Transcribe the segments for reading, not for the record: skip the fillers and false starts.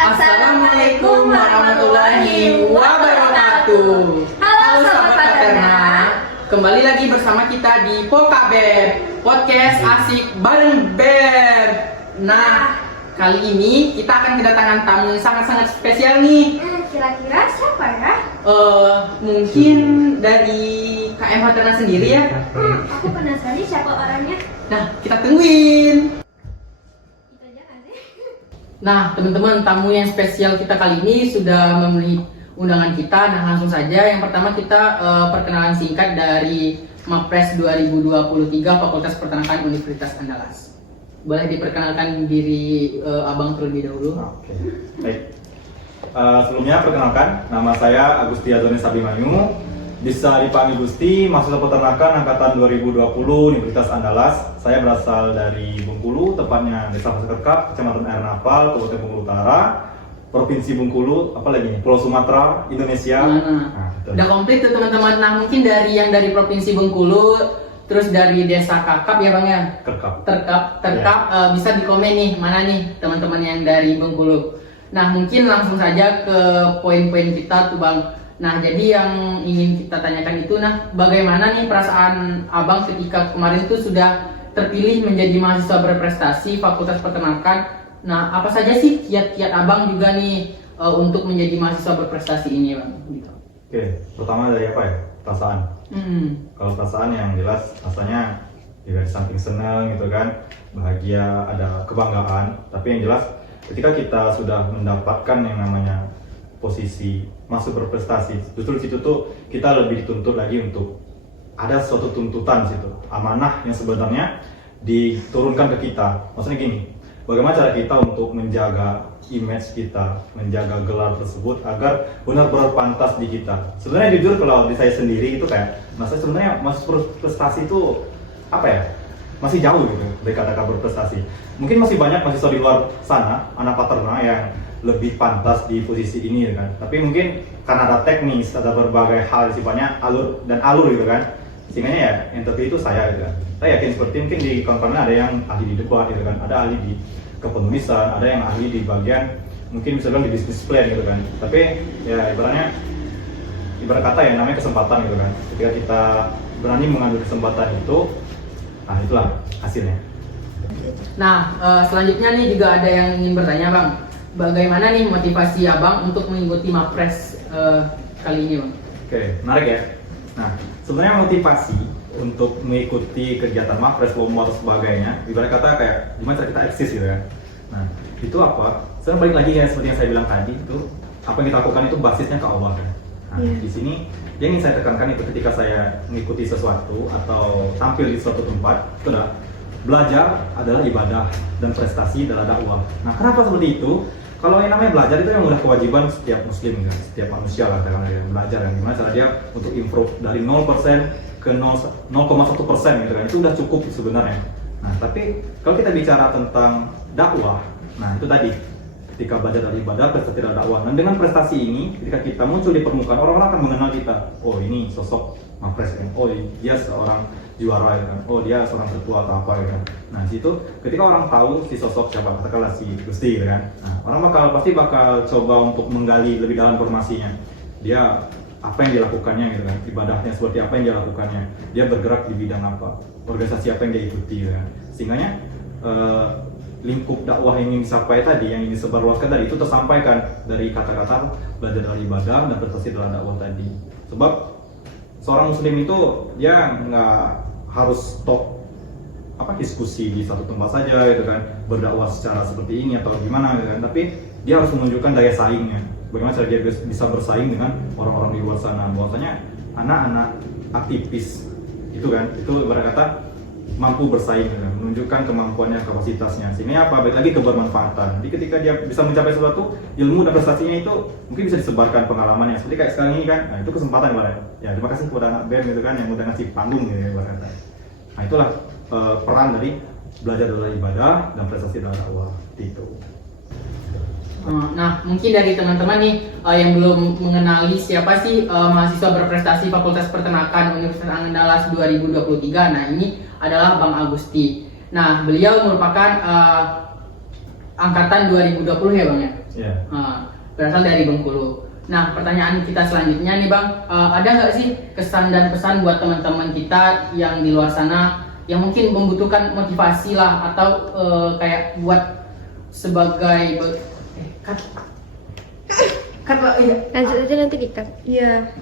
Assalamualaikum warahmatullahi wabarakatuh. Halo Sobat Paterna, kembali lagi bersama kita di Pokabeb, podcast asik bareng Beb. Nah, kali ini kita akan kedatangan tamu yang sangat-sangat spesial nih. Kira-kira siapa ya? Mungkin dari KM Paterna sendiri ya. Aku penasaran nih siapa orangnya. Nah, kita tungguin. Itu aja kan sih? Nah, teman-teman, tamu yang spesial kita kali ini sudah memenuhi undangan kita. Nah, langsung saja. Yang pertama kita perkenalan singkat dari Mapres 2023 Fakultas Peternakan Universitas Andalas. Boleh diperkenalkan diri Abang terlebih dahulu? Oke, baik. Sebelumnya perkenalkan, nama saya Agusti Adonis Abimanyu. Bisa dipanggil Gusti, mahasiswa peternakan angkatan 2020 Universitas Andalas. Saya berasal dari Bengkulu, tepatnya Desa Paskerkap, Kecamatan Air Napal, Kabupaten Bengkulu Utara, Provinsi Bengkulu, Pulau Sumatera, Indonesia. Udah komplit tuh teman-teman. Nah, mungkin dari Provinsi Bengkulu, terus dari Desa Kakap ya Bang ya? Terkap. Bisa di komen nih, mana nih teman-teman yang dari Bengkulu. Nah, mungkin langsung saja ke poin-poin kita tuh Bang. Nah, jadi yang ingin kita tanyakan itu, bagaimana nih perasaan Abang ketika kemarin tuh sudah terpilih menjadi mahasiswa berprestasi Fakultas Peternakan. Nah, apa saja sih kiat-kiat Abang juga nih untuk menjadi mahasiswa berprestasi ini Bang? Gitu. Oke, pertama dari apa ya? Perasaan. Kalau perasaan yang jelas rasanya ya dari samping senang gitu kan, bahagia, ada kebanggaan. Tapi yang jelas ketika kita sudah mendapatkan yang namanya posisi masuk berprestasi, justru di situ tuh kita lebih dituntut lagi untuk ada suatu tuntutan situ, amanah yang sebenarnya diturunkan ke kita. Maksudnya gini, bagaimana cara kita untuk menjaga image kita, menjaga gelar tersebut agar benar-benar pantas di kita. Sebenarnya jujur kalau di saya sendiri itu kayak, masa sebenarnya masuk berprestasi itu apa ya? Masih jauh gitu dari kata-kata berprestasi. Mungkin masih banyak mahasiswa di luar sana, anak paterna yang lebih pantas di posisi ini kan. Tapi mungkin karena ada teknis, ada berbagai hal sifatnya alur gitu kan. Sehingga ya yang terpilih itu saya gitu kan. Saya yakin seperti mungkin di kawan-kawan ada yang ahli di debat gitu kan, ada ahli di kepenulisan, ada yang ahli di bagian mungkin bisa bilang di business plan gitu kan. Tapi ya ibarat kata ya namanya kesempatan gitu kan. Ketika kita berani mengambil kesempatan itu, nah itulah hasilnya. Nah, selanjutnya nih juga ada yang ingin bertanya Bang. Bagaimana nih motivasi Abang untuk mengikuti Mapres kali ini Bang? Oke, menarik ya. Nah, sebenarnya motivasi untuk mengikuti kegiatan Mapres, lomba atau sebagainya, ibarat kata kayak gimana cara kita eksis gitu kan. Nah, itu apa? Sebenarnya balik lagi ya seperti yang saya bilang tadi, itu apa yang kita lakukan itu basisnya ke Allah kan. Nah, di sini yang ingin saya tekankan itu ketika saya mengikuti sesuatu atau tampil di suatu tempat, itu adalah belajar adalah ibadah dan prestasi adalah dakwah. Nah, kenapa seperti itu? Kalau yang namanya belajar itu yang udah kewajiban setiap muslim kan, setiap manusia lah karena dia belajar kan, gimana cara dia untuk improve dari 0% ke 0,1% gitu kan, itu udah cukup sebenarnya. Nah, tapi kalau kita bicara tentang dakwah, nah itu tadi ketika belajar dari ibadah, prestasi adalah dakwah. Dan dengan prestasi ini, ketika kita muncul di permukaan, orang-orang akan mengenal kita. Oh, ini sosok Mapres kan, oh dia seorang juara ya kan, oh dia seorang ketua atau apa ya kan. Nah situ ketika orang tahu si sosok siapa, katakanlah si Gusti ya kan, nah orang pasti bakal coba untuk menggali lebih dalam informasinya, dia apa yang dilakukannya gitu kan, ibadahnya seperti apa yang dia lakukannya, dia bergerak di bidang apa, organisasi apa yang dia ikuti gitu kan. Sehingganya lingkup dakwah yang ingin disampaikan tadi, yang ingin disebarluaskan tadi itu tersampaikan dari kata-kata belajar dari ibadah dan prestasi dalam dakwah tadi. Sebab seorang muslim itu dia nggak harus stop diskusi di satu tempat saja gitu kan, berdakwah secara seperti ini atau gimana gitu kan, tapi dia harus menunjukkan daya saingnya, bagaimana cara dia bisa bersaing dengan orang-orang di luar sana. Bahwasanya anak-anak aktivis itu kan, itu berkata mampu bersaing gitu kan, menunjukkan kemampuannya, kapasitasnya, sehingga apa, balik lagi kebermanfaatan. Jadi ketika dia bisa mencapai sesuatu, ilmu dan prestasinya itu mungkin bisa disebarkan pengalamannya, seperti kayak sekarang ini kan. Nah itu kesempatan ya, terima kasih kepada anak BEM gitu kan yang udah ngasih panggung gitu ya berkata. Nah itulah peran dari belajar dalam ibadah dan prestasi dalam dakwah itu. Nah, mungkin dari teman-teman nih yang belum mengenali siapa sih mahasiswa berprestasi Fakultas Peternakan Universitas Andalas 2023. Nah, ini adalah Bang Agusti. Nah, beliau merupakan angkatan 2020 ya Bang ya? Iya. Berasal dari Bengkulu. Nah, pertanyaan kita selanjutnya nih Bang, ada nggak sih kesan dan pesan buat teman-teman kita yang di luar sana yang mungkin membutuhkan motivasi lah atau kayak buat sebagai Lanjut aja nanti dikat. Iya.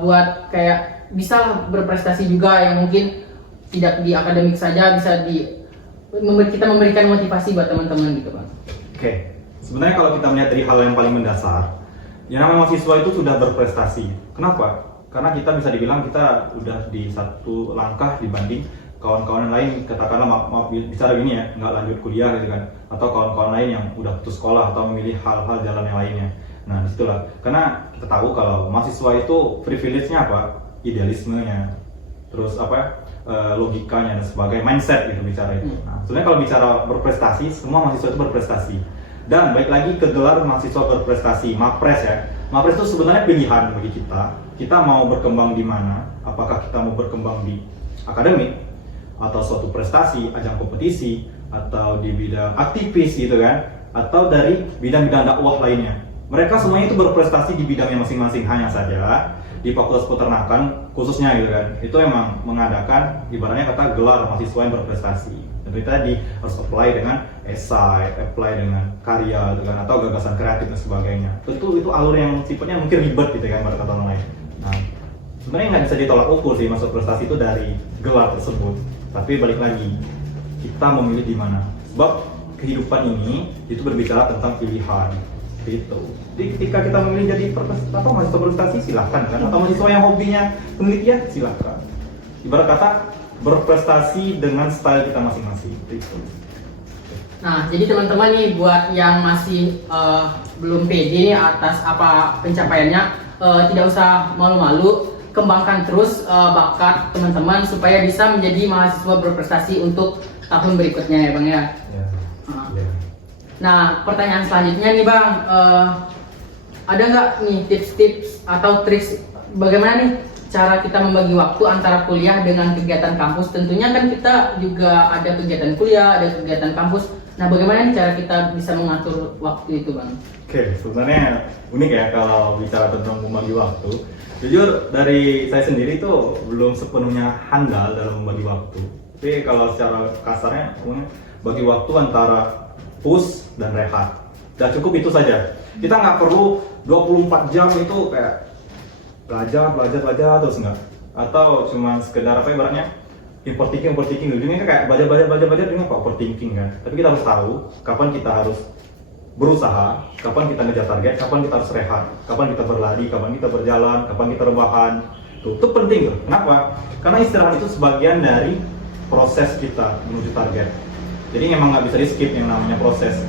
Buat kayak bisa berprestasi juga yang mungkin tidak di akademik saja, bisa kita memberikan motivasi buat teman-teman gitu Bang. Oke, sebenarnya kalau kita melihat dari hal yang paling mendasar, yang namanya mahasiswa itu sudah berprestasi. Kenapa? Karena kita bisa dibilang kita udah di satu langkah dibanding kawan-kawan yang lain, katakanlah maaf bicara gini ya, nggak lanjut kuliah gitu kan, atau kawan-kawan lain yang udah putus sekolah atau memilih hal-hal jalan yang lainnya. Nah disitulah, karena kita tahu kalau mahasiswa itu privilege-nya apa? Idealismenya, terus apa? Logikanya dan sebagainya, mindset gitu bicara itu. Nah, sebenarnya kalau bicara berprestasi, semua mahasiswa itu berprestasi. Dan baik lagi ke gelar mahasiswa berprestasi, MAPRES ya. MAPRES itu sebenarnya pilihan bagi kita. Kita mau berkembang di mana? Apakah kita mau berkembang di akademik atau suatu prestasi, ajang kompetisi, atau di bidang aktivis gitu kan, atau dari bidang-bidang dakwah lainnya. Mereka semuanya itu berprestasi di bidangnya masing-masing, hanya saja di Fakultas Peternakan khususnya gitu kan, itu emang mengadakan ibaratnya kata gelar mahasiswa yang berprestasi. Tentu tadi harus apply dengan esai, apply dengan karya gitu kan, atau gagasan kreatif dan sebagainya. Tentu itu alur yang sifatnya mungkin ribet gitu kan, pada kata orang lain. Nah, sebenarnya nggak bisa ditolak ukur sih masuk prestasi itu dari gelar tersebut. Tapi balik lagi, kita memilih di mana. Sebab kehidupan ini itu berbicara tentang pilihan. Gitu. Jadi ketika kita memilih jadi mahasiswa berprestasi silahkan kan, atau mahasiswa yang hobinya penelitian silahkan. Ibarat kata berprestasi dengan style kita masing-masing. Gitu. Nah, jadi teman-teman nih buat yang masih belum pede atas apa pencapaiannya, tidak usah malu-malu, kembangkan terus bakat teman-teman supaya bisa menjadi mahasiswa berprestasi untuk tahun berikutnya ya Bang ya. Nah, pertanyaan selanjutnya nih Bang, ada nggak nih tips-tips atau triks bagaimana nih cara kita membagi waktu antara kuliah dengan kegiatan kampus? Tentunya kan kita juga ada kegiatan kuliah, ada kegiatan kampus. Nah, bagaimana nih cara kita bisa mengatur waktu itu Bang? Oke, sebenarnya unik ya kalau bicara tentang membagi waktu. Jujur dari saya sendiri itu belum sepenuhnya handal dalam membagi waktu. Tapi kalau secara kasarnya, bagi waktu antara push dan rehat. Udah cukup itu saja. Kita nggak perlu 24 jam itu kayak belajar terus nggak. Atau cuma sekedar apa ibaratnya overthinking ujungnya kayak belajar dengan overthinking kan. Tapi kita harus tahu kapan kita harus berusaha, kapan kita ngejar target, kapan kita harus rehat, kapan kita berlari, kapan kita berjalan, kapan kita rebahan. Itu penting tuh. Kenapa? Karena istirahat itu sebagian dari proses kita menuju target. Jadi memang nggak bisa di skip yang namanya proses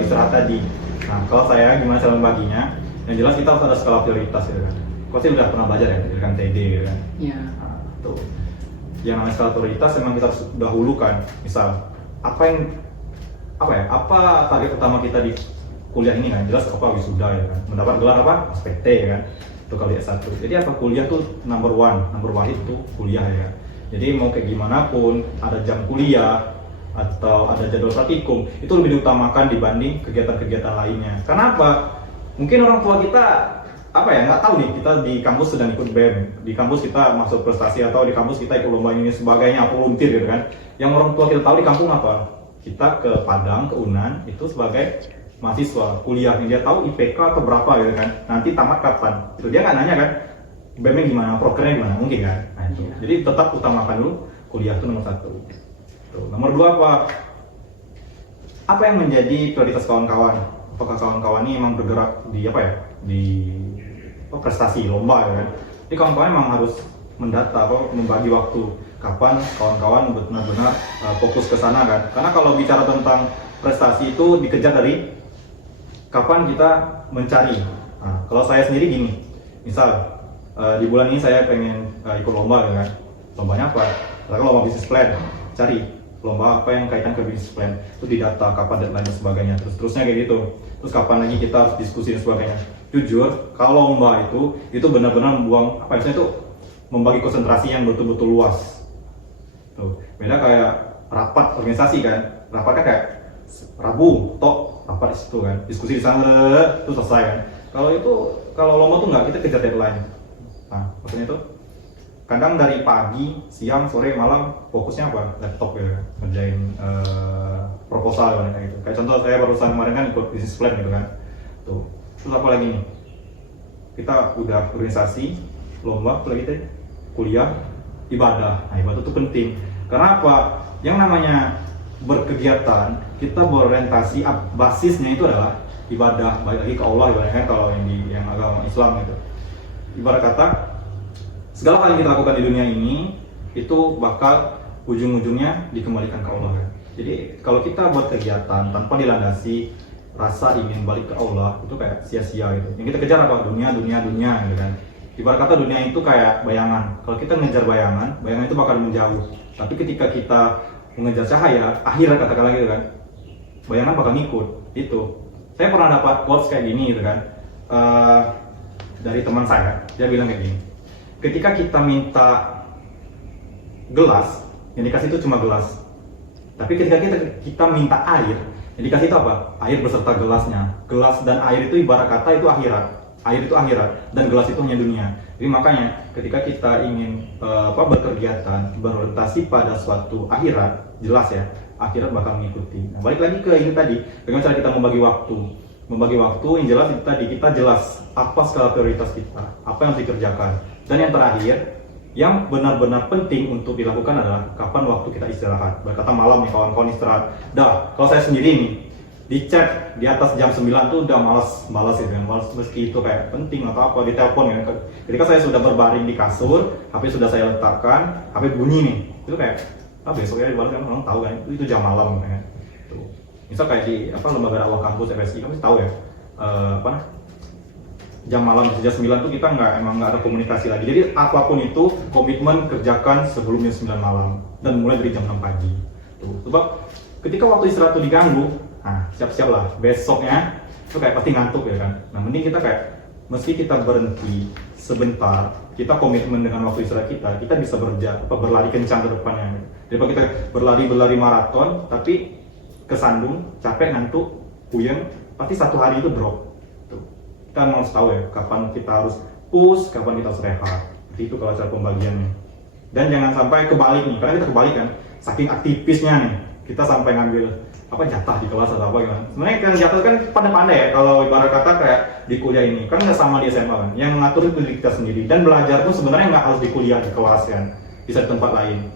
istirahat tadi. Nah, kalau saya gimana cara membaginya? Yang jelas kita harus ada skala prioritas gitu kan. Pasti udah pernah belajar ya, kan TD gitu kan. Iya. Nah, tuh. Yang namanya skala prioritas memang kita harus dahulukan. Misal, apa target utama kita di kuliah ini kan? Jelas apa wisuda ya kan. Mendapat gelar apa? SPT ya kan. Itu kali S1. Jadi apa kuliah tuh number one itu kuliah ya kan. Jadi mau kayak gimana pun ada jam kuliah atau ada jadwal praktikum itu lebih diutamakan dibanding kegiatan-kegiatan lainnya. Karena apa? Mungkin orang tua kita nggak tahu nih, kita di kampus sedang ikut BEM, di kampus kita masuk prestasi atau di kampus kita ikut lomba ini sebagainya, volunteer gitu kan. Yang orang tua kita tahu di kampung apa? Kita ke Padang, ke Unan itu sebagai mahasiswa kuliah, dia tahu IPK atau berapa gitu kan. Nanti tamat kapan? Itu dia nggak nanya kan. BEM-nya gimana, prokernya gimana, mungkin kan. Nah, itu. Jadi tetap utamakan dulu kuliah itu nomor 1. Nomor 2 apa yang menjadi prioritas kawan-kawan? Apakah kawan-kawan ini memang bergerak di prestasi lomba ya kan? Jadi kawan-kawan memang harus mendata membagi waktu kapan kawan-kawan benar-benar fokus ke sana kan? Karena kalau bicara tentang prestasi itu dikejar dari kapan kita mencari. Nah, kalau saya sendiri gini, misal di bulan ini saya pengen ikut lomba ya kan? Lombanya apa? Kalau lomba bisnis plan, cari lomba apa yang kaitan ke bisnis plan, itu didata kapan deadline dan sebagainya, terusnya kayak gitu. Terus kapan lagi kita harus diskusi dan sebagainya. Jujur, kalau lomba itu benar-benar membuang itu membagi konsentrasi yang betul-betul luas. Tuh, beda kayak rapat organisasi kan, rapatnya kayak Rabu tok rapat di situ kan, diskusi di sana itu selesai kan. Kalau lomba tuh nggak, kita kejar deadline. Nah, maksudnya itu kadang dari pagi, siang, sore, malam fokusnya apa? Laptop gitu kan, ngerjain proposal kan, kayak gitu. Kayak contoh saya barusan kemarin kan ikut business plan gitu kan. Tuh. Terus apa lagi nih? Kita udah organisasi, lomba, apa lagi tadi? Kuliah, ibadah. Nah, ibadah itu penting. Karena apa? Yang namanya berkegiatan, kita berorientasi basisnya itu adalah ibadah, balik lagi ke Allah ibaratnya kan, kalau yang agama Islam gitu. Ibarat kata segala hal yang kita lakukan di dunia ini itu bakal ujung-ujungnya dikembalikan ke Allah kan. Jadi kalau kita buat kegiatan tanpa dilandasi rasa ingin balik ke Allah, itu kayak sia-sia gitu. Yang kita kejar apa? Dunia gitu kan. Ibarat kata dunia itu kayak bayangan. Kalau kita ngejar bayangan itu bakal menjauh. Tapi ketika kita mengejar cahaya, akhirat katakanlah gitu kan, bayangan bakal ngikut. Itu. Saya pernah dapat quotes kayak gini gitu kan, dari teman saya. Dia bilang kayak gini, ketika kita minta gelas, yang dikasih itu cuma gelas. Tapi ketika kita minta air, yang dikasih itu apa? Air beserta gelasnya. Gelas dan air itu ibarat kata itu akhirat. Air itu akhirat dan gelas itu hanya dunia. Jadi makanya ketika kita ingin berkegiatan berorientasi pada suatu akhirat, jelas ya, akhirat bakal mengikuti. Nah, balik lagi ke ini tadi, bagaimana cara kita membagi waktu. Membagi waktu yang jelas itu tadi, kita jelas apa skala prioritas kita, apa yang harus dikerjakan. Dan yang terakhir, yang benar-benar penting untuk dilakukan adalah kapan waktu kita istirahat. Berkata malam nih kawan-kawan istirahat. Dah, kalau saya sendiri nih, di chat di atas jam 9 tuh udah malas ya kan, malas meski itu kayak penting atau apa, di telepon ya. Ketika saya sudah berbaring di kasur, HP sudah saya letakkan, HP bunyi nih, itu kayak besoknya dibalas kan, orang tahu kan itu jam malam kan. Tuh. Misal kayak di lembaga dakwah kampus FSI, kamu tahu ya, jam malam sejak 9 tuh kita emang nggak ada komunikasi lagi. Jadi apapun itu komitmen kerjakan sebelum jam 9 malam dan mulai dari jam 6 pagi. Tuh. Sebab ketika waktu istirahat itu diganggu, nah siap-siap lah besoknya itu kayak pasti ngantuk ya kan. Nah mending kita kayak meski kita berhenti sebentar, kita komitmen dengan waktu istirahat kita bisa berlari kencang ke depannya. Daripada kita berlari maraton tapi kesandung, capek, ngantuk, puyeng, pasti satu hari itu drop. Tuh. Kita harus tahu ya kapan kita harus push, kapan kita harus rehat. Itu kalau cara pembagiannya. Dan jangan sampai kebalik nih, karena kita kebalik kan, saking aktivisnya nih, kita sampai ngambil jatah di kelas atau apa gimana. Sebenarnya kan jatah kan pandai-pandai ya, kalau ibarat kata kayak di kuliah ini kan nggak sama di SMA kan, yang ngatur itu diri kita sendiri. Dan belajar pun sebenarnya nggak harus di kuliah di kelas kan, bisa di tempat lain.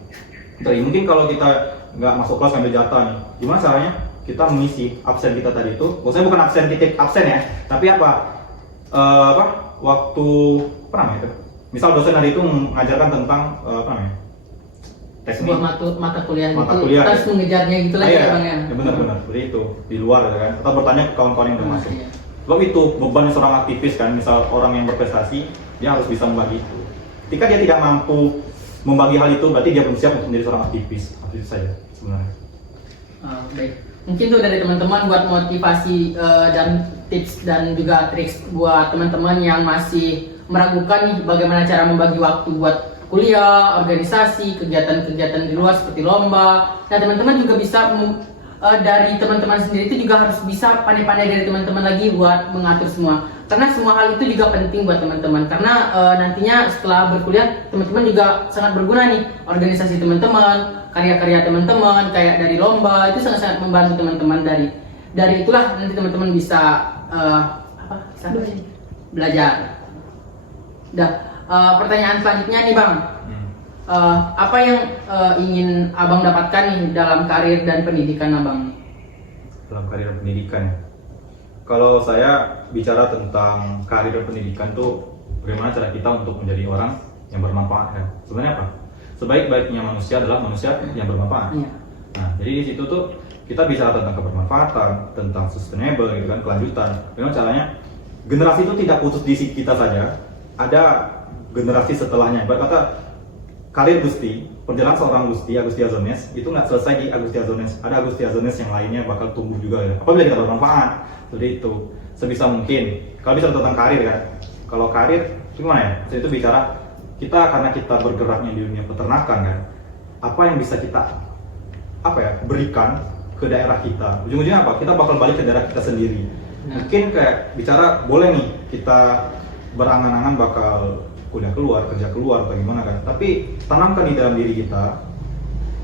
Jadi mungkin kalau kita nggak masuk kelas ngambil jatah nih, gimana caranya kita mengisi absen kita tadi itu? Maksudnya bukan absen titik absen ya, tapi waktu apa namanya itu? Misal dosen hari itu mengajarkan tentang sebuah mata kuliah mata gitu, kuliah, terus mengejarnya gitu lagi ya bang ya? Ya benar-benar seperti itu, di luar kan, atau bertanya ke kawan-kawan yang udah masuk. Sebab itu beban seorang aktivis kan, misal orang yang berprestasi, dia harus bisa membagi itu. Ketika dia tidak mampu membagi hal itu, berarti dia belum siap untuk menjadi seorang aktivis. Itu saja sebenarnya. Baik, mungkin tuh dari teman-teman buat motivasi dan tips dan juga trik buat teman-teman yang masih meragukan nih bagaimana cara membagi waktu buat kuliah, organisasi, kegiatan-kegiatan di luar seperti lomba. Nah teman-teman juga bisa dari teman-teman sendiri itu juga harus bisa pandai-pandai dari teman-teman lagi buat mengatur semua. Karena semua hal itu juga penting buat teman-teman. Karena nantinya setelah berkuliah teman-teman juga sangat berguna nih. Organisasi teman-teman, karya-karya teman-teman, kayak dari lomba itu sangat-sangat membantu teman-teman. Dari itulah nanti teman-teman bisa belajar. Pertanyaan selanjutnya nih bang, apa yang ingin abang dapatkan nih dalam karir dan pendidikan abang? Dalam karir dan pendidikan, kalau saya bicara tentang karir dan pendidikan tuh bagaimana cara kita untuk menjadi orang yang bermanfaat kan? Sebenarnya apa? Sebaik-baiknya manusia adalah manusia yang bermanfaat. Iya. Nah jadi di situ tuh kita bicara tentang kebermanfaatan, tentang sustainable gitu kan, kelanjutan. Bagaimana caranya generasi itu tidak putus di kita saja, ada generasi setelahnya. Berkata karir Gusti, perjalanan seorang Gusti Azones itu nggak selesai di Agusti Azones. Ada Agusti Azones yang lainnya bakal tumbuh juga ya. Apabila kita bermanfaat, seperti itu. Sebisa mungkin. Kalau bicara tentang karir kan, kalau karir gimana ya? Jadi itu bicara kita karena kita bergeraknya di dunia peternakan kan, apa yang bisa kita berikan ke daerah kita. Ujung-ujungnya apa? Kita bakal balik ke daerah kita sendiri. Nah. Mungkin kayak bicara boleh nih kita berangan-angan bakal kuliah keluar, kerja keluar, bagaimana kan? Tapi tanamkan di dalam diri kita,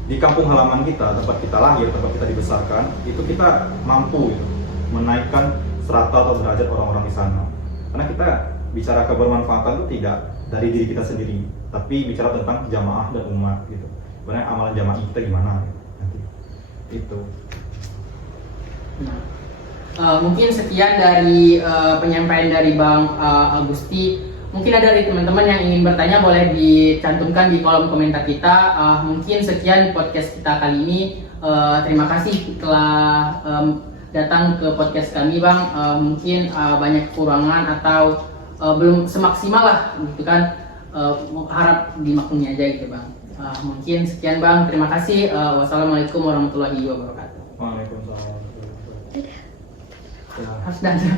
di kampung halaman kita, tempat kita lahir, tempat kita dibesarkan, itu kita mampu gitu, menaikkan strata atau derajat orang-orang di sana. Karena kita bicara kebermanfaatan itu tidak dari diri kita sendiri, tapi bicara tentang jamaah dan umat gitu. Sebenarnya amalan jamaah kita gimana? Nanti itu. Nah, mungkin sekian dari penyampaian dari Bang Agusti. Mungkin ada dari teman-teman yang ingin bertanya boleh dicantumkan di kolom komentar kita. Mungkin sekian podcast kita kali ini. Terima kasih telah datang ke podcast kami, Bang. Mungkin banyak kekurangan atau belum semaksimal lah gitu kan. Harap dimaklumi aja gitu, Bang. Mungkin sekian, Bang. Terima kasih. Wassalamualaikum warahmatullahi wabarakatuh. Waalaikumsalam. Harus dansa.